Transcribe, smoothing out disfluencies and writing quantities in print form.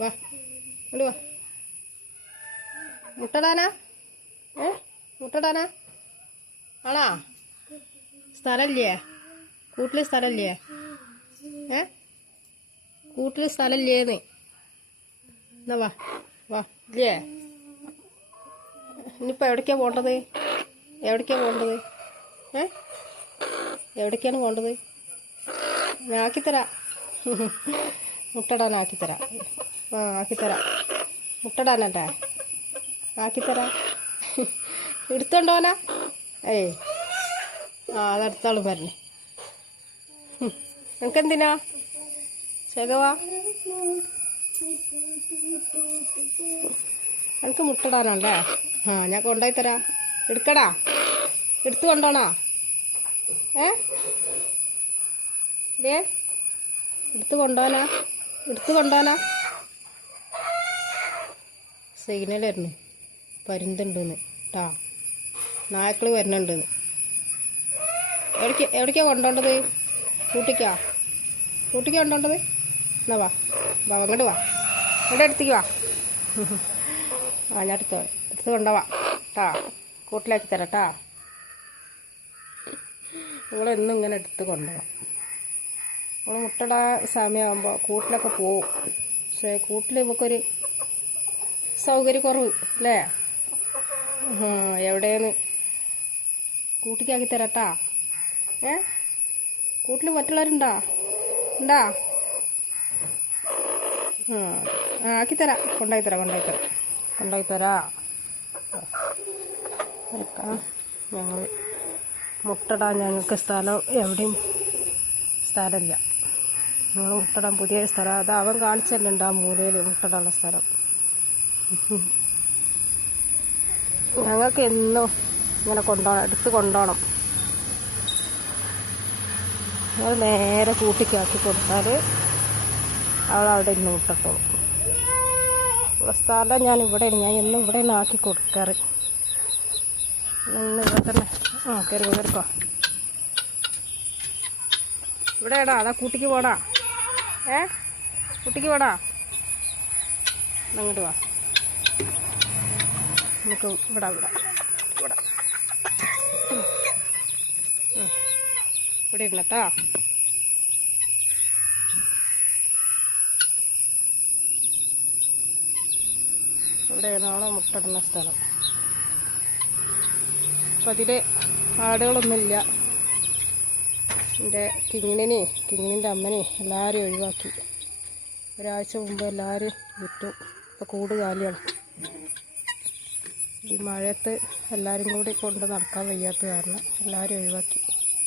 വാ ഇങ്ങോട്ട് വാ. മുട്ടടാനാ? മുട്ടടാനാ ആണാ? സ്ഥലമില്ലേ കൂട്ടിൽ? സ്ഥലമില്ലേ? കൂട്ടിൽ സ്ഥലമില്ലേന്ന്? എന്നാ വാ വാ. ഇല്ലേ? ഇനിയിപ്പോൾ എവിടേക്കാണ് പോകേണ്ടത്? എവിടേക്കാണ് പോകേണ്ടത്? എവിടേക്കാണ് പോകേണ്ടത്? ഞാൻ ആക്കിത്തരാം. മുട്ടടാനാക്കിത്തരാം. ആക്കിത്തരാം. മുട്ടടാനട്ടെ ആക്കിത്തരാം. എടുത്തോണ്ടോനാ? ഏയ് അതെടുത്താളും പറഞ്ഞേ. നിനക്കെന്തിനാ ശകവാ? എനിക്ക് മുട്ടടാനല്ലേ? ഞാൻ കൊണ്ടുപോയി തരാം. എടുക്കടാ. എടുത്തു കൊണ്ടോണോ? എടുത്തു കൊണ്ടോനാ? എടുത്തു കൊണ്ടോനാ? സിഗ്നൽ വരുന്നു പരുന്തുണ്ടെന്ന് കേട്ടാ. നായ്ക്കൾ വരുന്നുണ്ടെന്ന്. എവിടേക്കാ കൊണ്ടോണ്ടത്? കൂട്ടിക്കാ കൊണ്ടോണ്ടത്? എന്നാ വാ വാ അങ്ങോട്ട് വാ. ഇവിടെ അടുത്തേക്ക് വാ. ഞാൻ എടുത്ത് കൊണ്ടുപോവാ കേട്ടാ. കൂട്ടിലാക്കി തരാം കേട്ടാ. ഇവിടെ എന്നും ഇങ്ങനെ എടുത്ത് കൊണ്ടുപോവാം. നമ്മൾ മുട്ടടാ സമയമാകുമ്പോൾ കൂട്ടിലൊക്കെ പോവും. പക്ഷേ കൂട്ടിൽ നമുക്കൊരു സൗകര്യക്കുറവ് അല്ലേ? എവിടെയെന്ന് കൂട്ടിക്കാക്കി തരാട്ടാ. കൂട്ടിൽ മറ്റുള്ളവരുണ്ടോ? ഉണ്ടാ? ആക്കിത്തരാം. കൊണ്ടുപോയി തരാം. ഞങ്ങൾ മുട്ടടാൻ ഞങ്ങൾക്ക് സ്ഥലം എവിടെയും സ്ഥലമില്ല. ഞങ്ങൾ മുട്ടടാൻ പുതിയ സ്ഥലം അത് അവൻ കാണിച്ചല്ലുണ്ട്. ആ മൂലയിൽ മുട്ടടാനുള്ള സ്ഥലം ഞങ്ങൾക്ക് എന്നും ഇങ്ങനെ എടുത്ത് കൊണ്ടുപോകണം. ഞങ്ങൾ നേരെ കൂട്ടിക്കാക്കി കൊടുത്താൽ അവളവിടെ ഇന്ന് മുട്ടത്തോളും. സ്ഥലം ഞാൻ എന്നും ഇവിടെ ആക്കി കൊടുക്കാറ്. ഇന്ന് ഇവിടെ തന്നെ കയറിക്കോ. ഇവിടെ ഇടാ. അതാ കൂട്ടിക്ക് പോടാ. കൂട്ടിക്ക് പോടാ. അങ്ങോട്ട് വാ. നമുക്ക് ഇവിടെ ഇരുന്നട്ടാ. ഇവിടെ ഏതാണോ മുട്ടടുന്ന സ്ഥലം. അപ്പം അതിൽ ആടുകളൊന്നുമില്ല. എൻ്റെ കിങ്ങിണിൻ്റെ അമ്മനെ എല്ലാവരും ഒഴിവാക്കി. ഒരാഴ്ച മുമ്പ് എല്ലാവരും വിറ്റു. ഇപ്പോൾ കൂട് കാലിയാണ്. ഈ മഴയത്ത് എല്ലാവരും കൂടി കൊണ്ട് നടക്കാൻ വയ്യാത്ത കാരണം എല്ലാവരും ഒഴിവാക്കി.